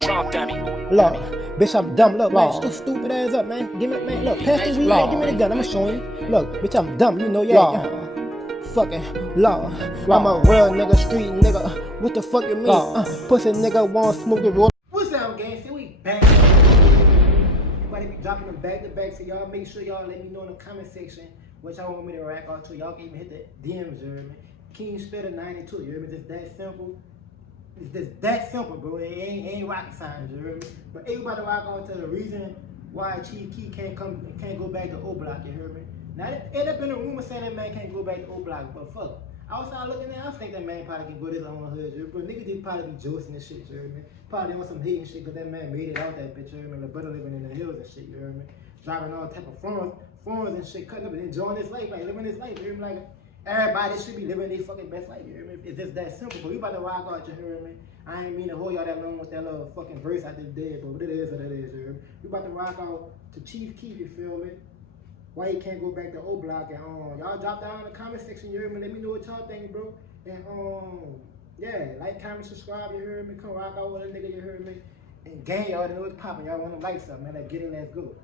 Drop dummy. Look, bitch, I'm dumb. Look, man, shut your stupid ass up, man. Give me, man, look, pass the weed, man, give me the gun. I'ma show you. Look, bitch, I'm dumb. You know, yeah. Fucking law. I'm a real nigga, street nigga. What the fuck you mean? Pussy nigga want smoke the roll. What's up, gang? See, we back. Everybody be dropping them back to back. So y'all make sure y'all let me know in the comment section what y'all want me to rack out to. Y'all can even hit the DMs, you hear me? King Spitter 92, you hear me? Just that simple. It's just that simple, bro. It ain't rocket science, you hear me? But everybody rock out to the reason why Chief Keef can't go back to O Block, you hear me? Now it ended up in a rumor saying that man can't go back to O Block, but fuck. I was out looking at it, I think that man probably can go to his own hood, you hear me? But niggas just probably be joking and shit, you hear me? Probably on some hating shit, cause that man made it out that bitch, you hear me? The brother living in the hills and shit, you hear me? Driving all type of foreigns and shit, cutting up and enjoying his life, like living his life, you hear me? Like everybody should be living their fucking best life, you hear me? It's just that simple, but we about to rock out, you hear me? I ain't mean to hold y'all that long with that little fucking verse I just did, but it is what it is, you hear me? We about to rock out to Chief Keef, you feel me? Why he can't go back to O Block, and y'all drop down in the comment section, you hear me? Let me know what y'all think, bro. And yeah, like, comment, subscribe, you hear me? Come rock out with a nigga, you hear me? And gang, y'all know what's popping. Y'all want to like something, man? Let's get it, let's go.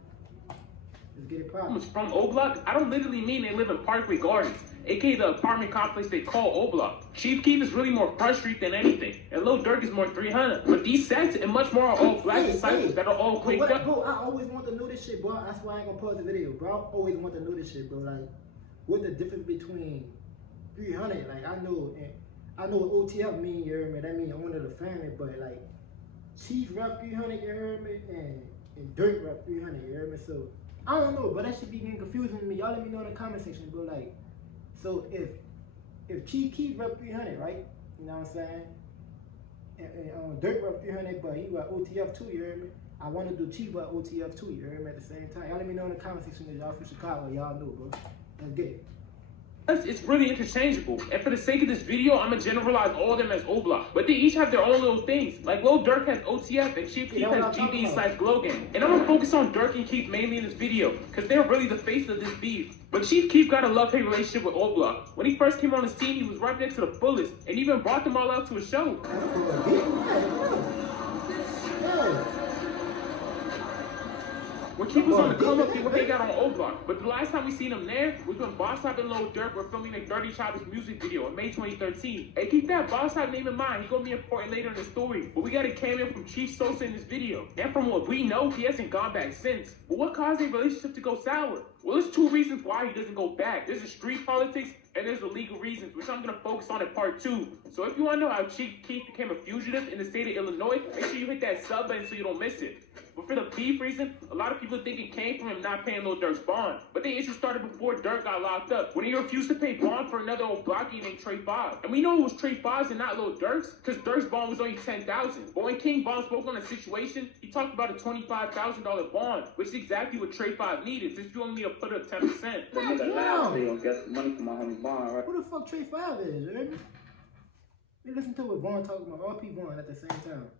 Let's get it popping. From O Block, I don't literally mean they live in Parkway Gardens, aka the apartment complex they call O Block. Chief Keef is really more Front Street than anything, and Lil Durk is more 300. But these sets and much more are all black disciples that are all quick up. Bro, I always want to know this shit, bro. That's why I ain't gonna pause the video, bro. I always want to know this shit, bro. Like, what's the difference between 300? Like, I know what OTF mean, you heard me? That mean owner of the family, but like, Chief rep 300, you heard me? And Durk rep 300, you heard me? So, I don't know, but that should be getting confusing to me. Y'all let me know in the comment section, bro. Like, so if Chief Keef rep 300, right? You know what I'm saying? And Durk rep 300, but he rep OTF too, you heard me? I want to do Chief rep OTF too, you heard me? At the same time. Y'all let me know in the comment section if y'all from Chicago. Y'all know, bro. Let's get it. It's really interchangeable, and for the sake of this video, I'm gonna generalize all of them as O Block. But they each have their own little things. Like Lil Durk has OTF and Chief Keef has GD/Glow Gang. And I'm gonna focus on Durk and Keef mainly in this video, because they're really the face of this beef. But Chief Keef got a love-hate relationship with O Block. When he first came on the scene, he was right next to the fullest, and even brought them all out to a show. When Keef was on the come up, he would hang out on O Block. But the last time we seen him there was when Bosstop and Lil Durk were filming their Dirty Choppers music video in May 2013. Hey, keep that Bosstop name in mind. He's gonna be important later in the story. But we got a cameo from Chief Sosa in this video. And from what we know, he hasn't gone back since. But what caused their relationship to go sour? Well, there's two reasons why he doesn't go back. There's the street politics and there's the legal reasons, which I'm gonna focus on in part 2. So if you wanna know how Chief Keef became a fugitive in the state of Illinois, make sure you hit that sub button so you don't miss it. But for the beef reason, a lot of people think it came from him not paying Lil Durk's bond. But the issue started before Durk got locked up, when he refused to pay bond for another old blocky named Trey 5. And we know it was Trey 5's and not Lil Durk's, because Durk's bond was only $10,000. But when King Bond spoke on the situation, he talked about a $25,000 bond, which is exactly what Trey 5 needed, since you only need to put up 10%. The nigga lied, so you don't get some money from my homie Bond, right? Who the fuck Trey 5 is, you heard me? We listen to what Vaughn talking about, RP Vaughn at the same time.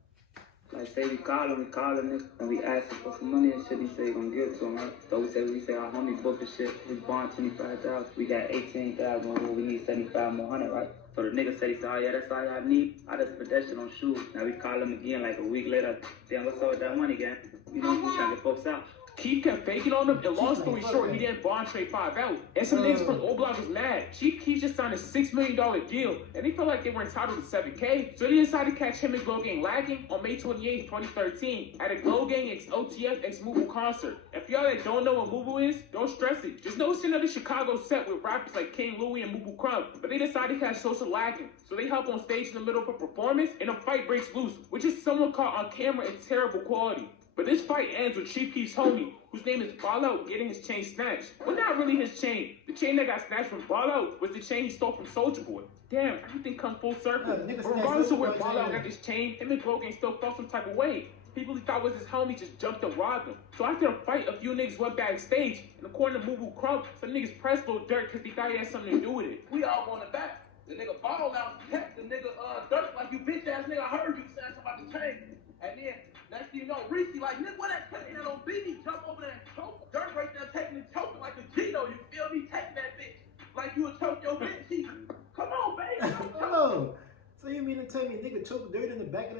Like, say we call him, nigga, and we ask him for some money and shit, he say he gonna give it to him, right? So we say our homie booked the shit, his bond 25,000, we got 18,000, we need 75 more hundred, right? So the nigga said, oh yeah, that's all y'all need. I just put that shit on shoes. Now we call him again like a week later. Damn, what's up with that money, gang? You know, we trying to get folks out. Keef kept faking on him, and long story short, he didn't bond Trey 5 out. And some niggas from O Block was mad. Chief Keef just signed a $6 million deal, and they felt like they were entitled to $7K. So they decided to catch him and Glow Gang lagging on May 28th, 2013, at a Glow Gang x OTF x Mubu concert. And for y'all that don't know what Mubu is, don't stress it. Just know it's another Chicago set with rappers like King Louie and Mubu Crumb. But they decided to catch Sosa lagging. So they hop on stage in the middle of a performance, and a fight breaks loose, which is someone caught on camera in terrible quality. But this fight ends with Chief Keef's homie, whose name is Ballout, getting his chain snatched. Well, not really his chain. The chain that got snatched from Ballout was the chain he stole from Soulja Boy. Damn, everything come full circle. But regardless of where Ballout got his chain, him and Glow Gang still felt some type of way. People he thought was his homie just jumped and robbed him. So after the fight, a few niggas went backstage, and according to Mubu Crump, some niggas pressed Lil Durk because they thought he had something to do with it. We all want it back. The nigga ball out, text the nigga Durk like, you bitch ass nigga, I heard you saying something about the chain. And then next thing you know, Reese like, nigga, what that chain had on BB, jump over there and choke. Durk right there taking and choking like a Gino, you feel me? Taking that bitch like you would choke your bitch. Come on, baby. Hello. So you mean to tell me nigga choke dirt in the back?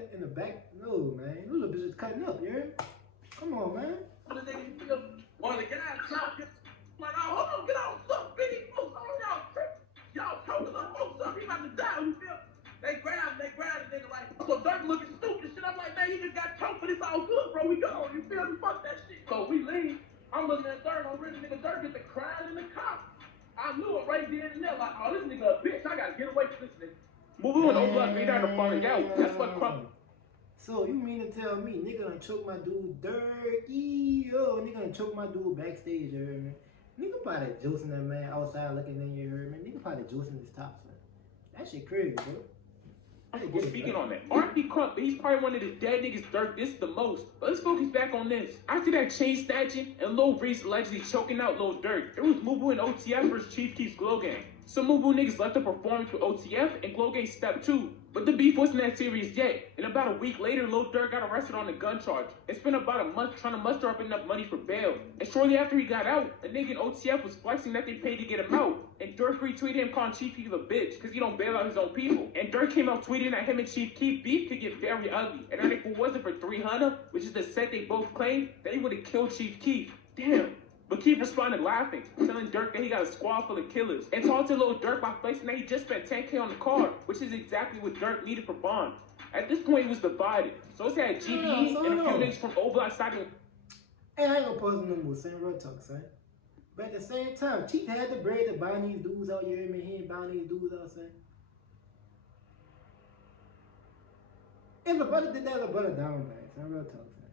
No, man. Who's the just cutting up, you heard? Come on, man. One of the guys dropped it. Like, oh, hold on, get on, fuck, Biggie, folks, oh, y'all choking up, folks, up, he about to die, you feel? They grabbed the nigga like, so Dirk looking stupid shit. I'm like, man, he just got choked, but it's all good, bro, we gone, you feel me? Fuck that shit. So we leave, I'm looking at Dirk, I'm ready, nigga, Dirk get the crying in the cop. I knew it right there and there, like, oh, this nigga a bitch, I gotta get away from this nigga. Moving on, O-Block made out of falling out, that's what crumbled. So you mean to tell me nigga done choke my dude Dirk? Yo, nigga done choke my dude backstage, you heard me? Nigga probably juicing that man outside looking in, you heard me? Nigga probably juicing his tops, man. That shit crazy, bro. Well, speaking on that, R.P. Crump, he's probably one of the dead niggas Dirk dissed the most. But let's focus back on this. After that chain snatching and Lil Reese allegedly choking out Lil Durk, there was Mubu and OTF versus Chief Keef's Glow Gang. Some Mubu niggas left the performance with OTF and Glow Gang stepped 2. But the beef wasn't that serious yet, and about a week later, Lil Durk got arrested on a gun charge and spent about a month trying to muster up enough money for bail. And shortly after he got out, a nigga in OTF was flexing that they paid to get him out, and Durk retweeted him calling Chief Keef a bitch because he don't bail out his own people. And Durk came out tweeting that him and Chief Keef beef could get very ugly, and that if it wasn't for 300, which is the set they both claimed, that he would have killed Chief Keef. Damn. But Keef responded laughing, telling Durk that he got a squad full of killers, and taunted Lil Durk by flexing that he just spent 10K on the car, which is exactly what Durk needed for bond. At this point, he was divided. So it's had GBE and a few niggas from O-Block siding. Hey, I ain't gonna post no more, saying real talk, son. But at the same time, Chief had the bread to buy these dudes out, you hear me? He ain't buying these dudes out, son. If the brother did that, the brother down bad, son. Real talk, son.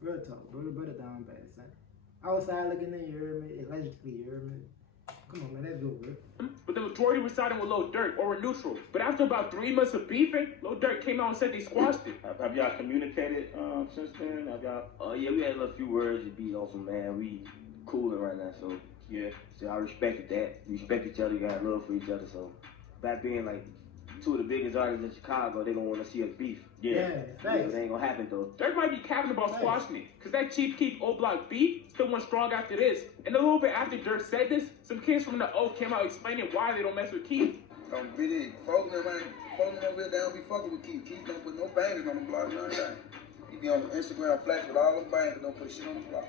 Real talk, bro. The brother down bad, son. Outside looking in, you heard me? Allegedly, you heard me? Come on, man, let's go, bro. But the majority were siding with Lil Durk or were neutral. But after about 3 months of beefing, Lil Durk came out and said they squashed it. Have y'all communicated since then? Have y'all? Yeah, we had a few words to beat on some, man. We cooling right now, so Yeah. so I respected that. We respect each other, got love for each other. So back being like 2 of the biggest artists in Chicago, they gonna want to see us beef. Yeah, thanks. It ain't gonna happen though. Durk might be capping about squashing it, because that Chief Keef O-Block beef still went strong after this. And a little bit after Durk said this, some kids from the O came out explaining why they don't mess with Keef. Really, folks over there, they don't be fucking with Keef. Keef don't put no bangers on the block, none of that. He be on Instagram flash with all them bangers, don't put shit on the block.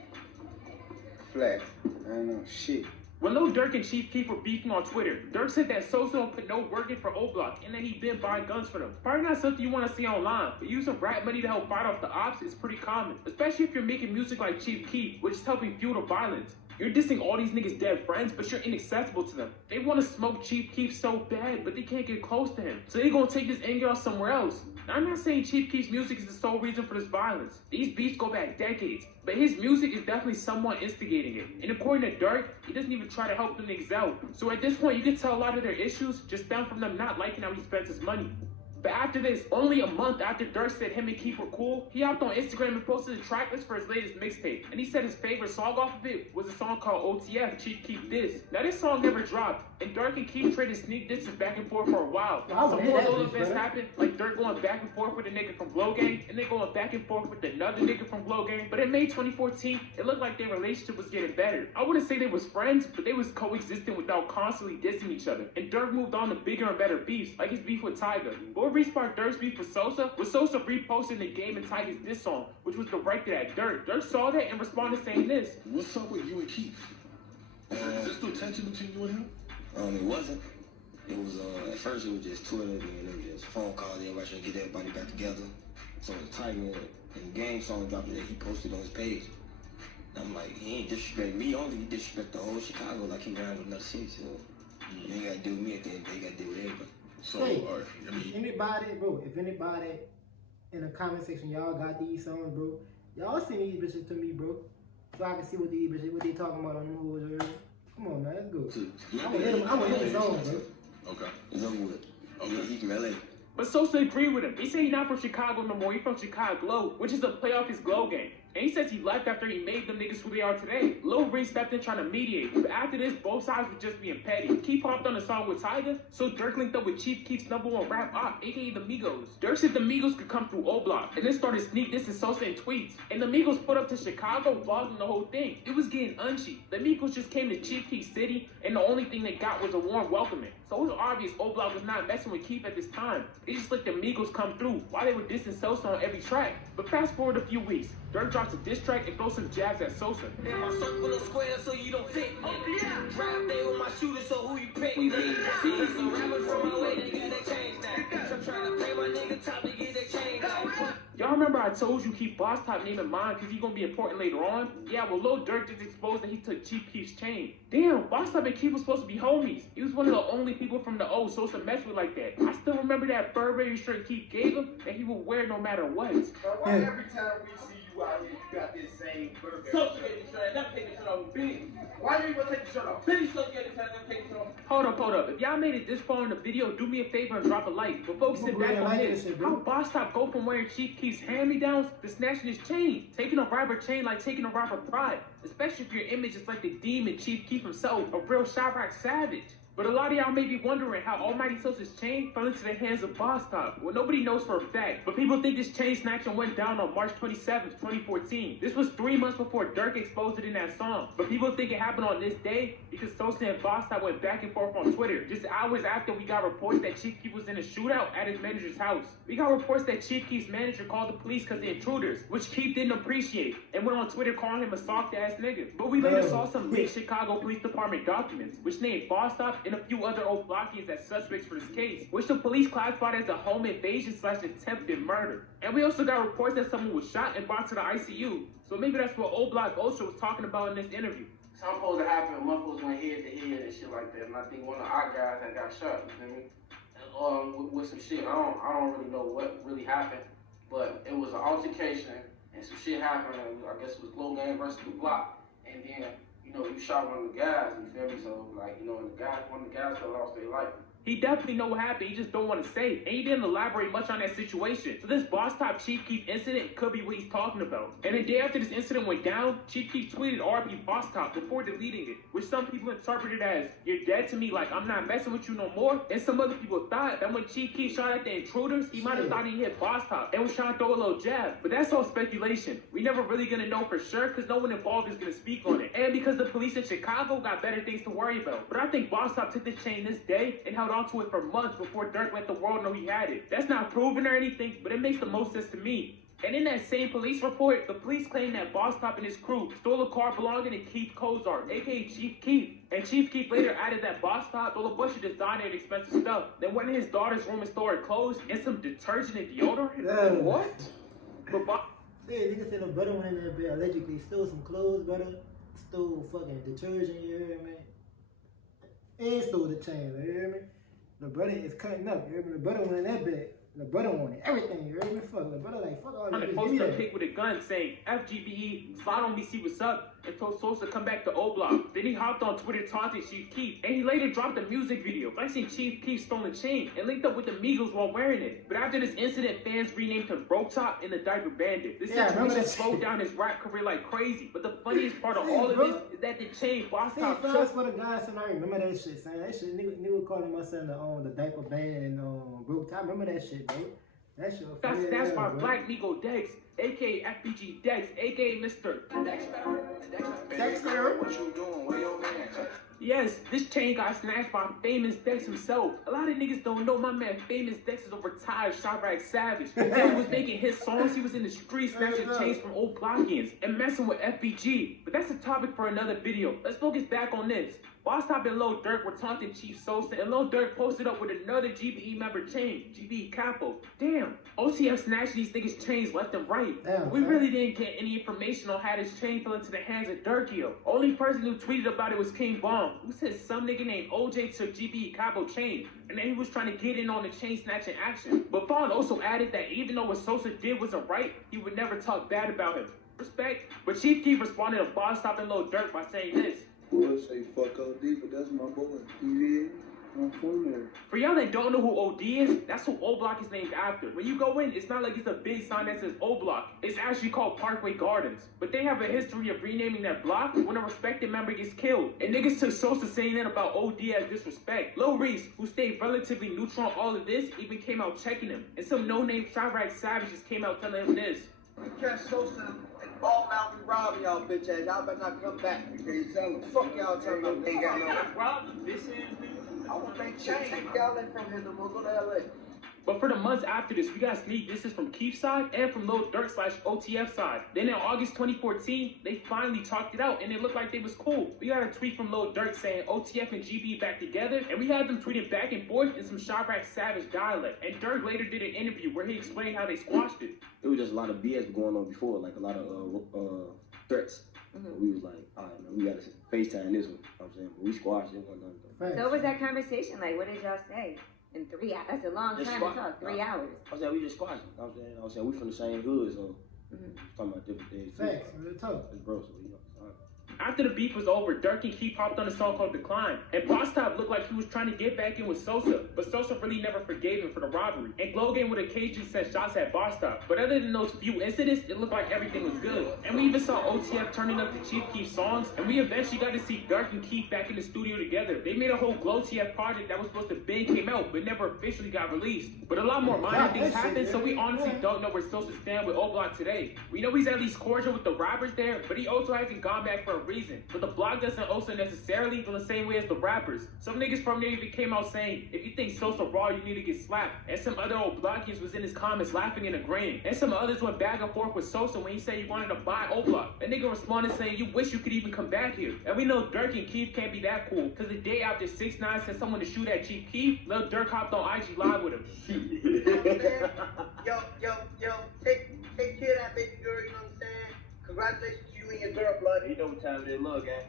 Flash, I ain't know shit. When Lil Durk and Chief Keef were beefing on Twitter, Durk said that Sosa don't put no work in for O-Block and that he been buying guns for them. Probably not something you want to see online, but using rap money to help fight off the ops is pretty common, especially if you're making music like Chief Keef, which is helping fuel the violence. You're dissing all these niggas' dead friends, but you're inaccessible to them. They want to smoke Chief Keef so bad, but they can't get close to him. So they gonna take this anger out somewhere else. Now, I'm not saying Chief Keef's music is the sole reason for this violence. These beefs go back decades, but his music is definitely somewhat instigating it. And according to Durk, he doesn't even try to help them niggas out. So at this point, you can tell a lot of their issues just stem from them not liking how he spends his money. But after this, only a month after Durk said him and Keef were cool, he hopped on Instagram and posted a track list for his latest mixtape. And he said his favorite song off of it was a song called OTF, Chief Keef Diss. Now this song never dropped, and Durk and Keef traded sneak disses back and forth for a while. Some more little events happened, like Durk going back and forth with a nigga from Glow Gang, and then going back and forth with another nigga from Glow Gang. But in May 2014, it looked like their relationship was getting better. I wouldn't say they was friends, but they was coexisting without constantly dissing each other. And Durk moved on to bigger and better beefs, like his beef with Tyga. But what resparked Durk's beef with Sosa was Sosa reposting the Game and Tyga's diss song, which was directed at Durk. Durk saw that and responded saying this. What's up with you and Keef? Is there still tension between you and him? It wasn't. It was, at first it was just Twitter, then it was just phone calls, everybody trying to get everybody back together. So the Tiger and Game song dropped it that he posted on his page. And I'm like, he ain't disrespect me only, he disrespect the whole Chicago like he ran with another city, so you ain't gotta deal with me at the end of the day, you gotta deal with everybody. So, Hey, all right, I mean, if anybody in the comment section, y'all got these songs, bro, y'all send these bitches to me, bro, so I can see what these bitches, what they talking about on them hoes, right? Come on, man, let's go. I'm gonna hit the songs, bro. okay. It's over with. Okay. He from LA. But Sosa agreed with him. He said he's not from Chicago no more. He's from Chicago Glow, which is a play off his Glow Gang. And he says he left after he made them niggas who they are today. Lil Reese stepped in trying to mediate. But after this, both sides were just being petty. Keef hopped on a song with Tyga, so Durk linked up with Chief Keef's #1 rap op, aka the Migos. Durk said the Migos could come through O-Block, and then started sneak dissing Sosa in tweets. And the Migos put up to Chicago, vlogging the whole thing. It was getting uncheap. The Migos just came to Chief Keef City, and the only thing they got was a warm welcoming. So it's obvious O-Block was not messing with Keef at this time. They just let the Migos come through while they were dissing Sosa on every track. But fast forward a few weeks, Dirk drops a diss track and throws some jabs at Sosa. In my circle of squares so you don't fit me. Drive day with my shooter, so who you pick me? See, so rappers from my way, they gotta change that. So trying to pay my nigga top to get their chain back. Y'all remember I told you keep Bosstop name in mind because he's gonna be important later on? Yeah, well, Lil Durk just exposed that he took Chief Keef's chain. Damn, Bosstop and Keef were supposed to be homies. He was one of the only people from the O Sosa messed with like that. I still remember that Burberry shirt Keef gave him that he would wear no matter what. Why every time we see you out here, you got this same burger? So you get the shirt and never take the shirt off Billy. Why you gonna take the shirt off Billy? So you get the shirt and never take the shirt off. Hold up. If y'all made it this far in the video, do me a favor and drop a like. But folks, sit back on this. How Bosstop go from wearing Chief Keef's hand-me-downs to snatching his chain? Taking a rapper chain like taking a rapper pride. Especially if your image is like the demon Chief Keef himself, a real Chirac savage. But a lot of y'all may be wondering how Almighty Sosa's chain fell into the hands of Bosstop. Well, nobody knows for a fact, but people think this chain snatching went down on March 27th, 2014. This was 3 months before Durk exposed it in that song. But people think it happened on this day because Sosa and Bosstop went back and forth on Twitter just hours after we got reports that Chief Keef was in a shootout at his manager's house. We got reports that Chief Keef's manager called the police because they're intruders, which Keef didn't appreciate, and went on Twitter calling him a soft-ass nigga. But we later saw some leaked Chicago Police Department documents, which named Bosstop and a few other old blockians as suspects for this case, which the police classified as a home invasion / attempted murder. And we also got reports that someone was shot and brought to the ICU. So maybe that's what Old Block Ultra was talking about in this interview. Something supposed to happen, motherfuckers went head to head and shit like that. And I think one of our guys that got shot, you feel me? And, with some shit. I don't really know what really happened, but it was an altercation and some shit happened. And I guess it was Glow Gang versus the Block. And then, you know, you shot one of the guys, you feel me? So, like, you know, one of the guys that lost their life. He definitely know what happened, he just don't want to say. And he didn't elaborate much on that situation. So this Bosstop Chief Keef incident could be what he's talking about. And the day after this incident went down, Chief Keef tweeted RP Bosstop before deleting it, which some people interpreted as, you're dead to me, like I'm not messing with you no more. And some other people thought that when Chief Keef shot at the intruders, he might have thought he hit Bosstop and was trying to throw a little jab. But that's all speculation. We never really gonna know for sure because no one involved is gonna speak on it. And because the police in Chicago got better things to worry about. But I think Bosstop took this chain this day and held onto it for months before Durk let the world know he had it. That's not proven or anything, but it makes the most sense to me. And in that same police report, the police claim that Bosstop and his crew stole a car belonging to Keith Kozar, aka Chief Keef. And Chief Keef later added that Bosstop stole a bunch of designer and expensive stuff. Then went in his daughter's room and stole her clothes and some detergent and deodorant. Yeah. What? But yeah, niggas said the brother went in there, allegedly stole some clothes, brother. Stole fucking detergent, you hear me? And stole the chain, you hear me? The brother is cutting up, you hear me? The brother went in that bed. The brother wanted everything, you hear me? Fuck, the brother like, fuck all on this. the post a pic with a gun saying, FGBE, slide on me, see what's up, and told Sosa to come back to O-Block. Then he hopped on Twitter taunting Chief Keef, and he later dropped a music video flexing Chief Keef's stolen chain and linked up with the Migos while wearing it. But after this incident, fans renamed him Broke Top and the Diaper Bandit. This situation slowed down his rap career like crazy, but the funniest part of all of this is that the chain Bosstop took. For the guys, and I remember that shit, son. That shit, nigga calling my son the Diaper Bandit and Broke Top. Remember that shit, bro? That shit that's my Black Migo Dex, aka FBG Dex, aka Mr. Dexter, what you doing? Where your man? Yes, this chain got snatched by Famous Dex himself. A lot of niggas don't know my man Famous Dex is a retired Chirac savage. Before he was making his songs, he was in the streets snatching chains from old blockians and messing with FBG. But that's a topic for another video. Let's focus back on this. Bosstop and Lil Durk were taunting Chief Sosa, and Lil Durk posted up with another GBE member chain, GBE Capo. Damn, OTF snatched these niggas' chains left and right. Damn, we really didn't get any information on how this chain fell into the hands of Durkio. Only person who tweeted about it was King Bomb, who said some nigga named OJ took GBE Capo chain, and then he was trying to get in on the chain snatching action. But Bond also added that even though what Sosa did wasn't right, he would never talk bad about him. Respect. But Chief Keef responded to Bosstop and Lil Durk by saying this. I would say fuck OD, but that's my boy. I'm from there. For y'all that don't know who OD is, that's who O-Block is named after. When you go in, it's not like it's a big sign that says O-Block. It's actually called Parkway Gardens. But they have a history of renaming that block when a respected member gets killed. And niggas took Sosa saying that about OD as disrespect. Lil Reese, who stayed relatively neutral on all of this, even came out checking him. And some no-name Chirac savages came out telling him this. Catch Sosa and ball out and rob y'all bitch ass. Y'all better not come back. You can't tell him. Fuck y'all talking about. Ain't got no problem. This is I want to make change. Take y'all in from here, we'll go to LA. But for the months after this, we got sneak diss's from Keef's side and from Lil Durk / OTF side. Then in August 2014, they finally talked it out and it looked like they was cool. We got a tweet from Lil Durk saying OTF and GB back together, and we had them tweeting back and forth in some Chirac Savage dialect. And Durk later did an interview where he explained how they squashed it. It was just a lot of BS going on before, like a lot of threats. We was like, all right, man, we gotta FaceTime this one. You know what I'm saying? But we squashed it. So what was that conversation like? What did y'all say? In 3 hours? That's a long time to talk. 3 hours. I was saying we just squashed it. I was saying we from the same hood, so talking about different things. Facts, real talk. It's bro, so you know. After the beef was over, Durk and Keef hopped on a song called Decline, and Bosstop looked like he was trying to get back in with Sosa, but Sosa really never forgave him for the robbery. And Glow Game would occasionally send shots at Bosstop, but other than those few incidents, it looked like everything was good. And we even saw OTF turning up the Chief Keef songs, and we eventually got to see Durk and Keef back in the studio together. They made a whole Glow TF project that was supposed to came out, but never officially got released. But a lot more minor things happened, so we honestly don't know where Sosa stands with O-Block today. We know he's at least cordial with the rappers there, but he also hasn't gone back for a reason. But the blog doesn't also necessarily feel the same way as the rappers. Some niggas from there even came out saying, if you think Sosa raw, you need to get slapped. And some other old bloggians was in his comments laughing and agreeing. And some others went back and forth with Sosa when he said he wanted to buy O-Block. That nigga responded saying, you wish you could even come back here. And we know Durk and Keef can't be that cool, because the day after 6ix9ine sent someone to shoot at Chief Keef, Lil Durk hopped on IG Live with him. Yo, take care of that baby girl, you know what I'm saying? Congratulations to you and your girl, blood. You know what time it is, look, gang.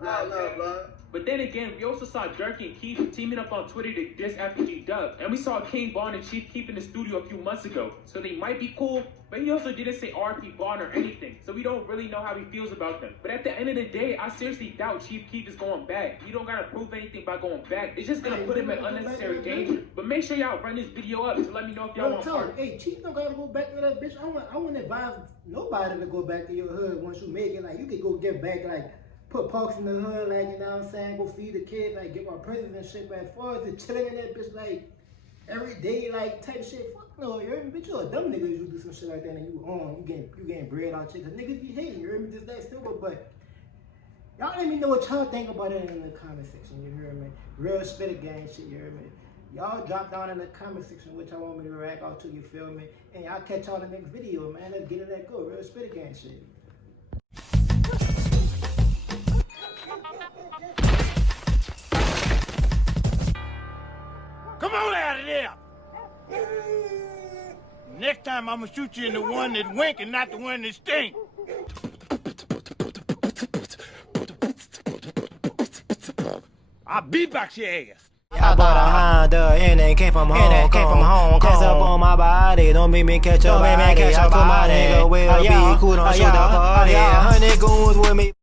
Love, blood. But then again, we also saw Durk and Keef teaming up on Twitter to diss FG Dub. And we saw King Von and Chief Keef in the studio a few months ago. So they might be cool, but he also didn't say RP Von or anything. So we don't really know how he feels about them. But at the end of the day, I seriously doubt Chief Keef is going back. You don't gotta prove anything by going back. It's just gonna put him in unnecessary danger. But make sure y'all run this video up to let me know if y'all want part. Hey, Chief don't gotta go back to that bitch. I wouldn't advise nobody to go back to your hood once you make it. Like, you could go get back, like, put parks in the hood, like, you know what I'm saying, go feed the kids, like, get my presents and shit, but as far as the chilling in that bitch, like, every day, like, type shit, fuck no, you heard me, bitch, you a dumb nigga if you do some shit like that and you getting bread out shit, cause niggas be hating, you heard me, just that simple, but y'all let me know what y'all think about it in the comment section, you heard me, real spitter gang shit, you heard me, y'all drop down in the comment section what y'all want me to react out to, you feel me, and y'all catch y'all in the next video, man, let's get it, let go, real spitter gang shit. Come on out of there! Next time I'ma shoot you in the one that wink and not the one that stink. I'll beatbox your ass. I bought a Honda and it came from Hong Kong. Test up on my body, don't make me catch a body. I told my nigga we'll be cool, don't shoot the party. 100 goons with me.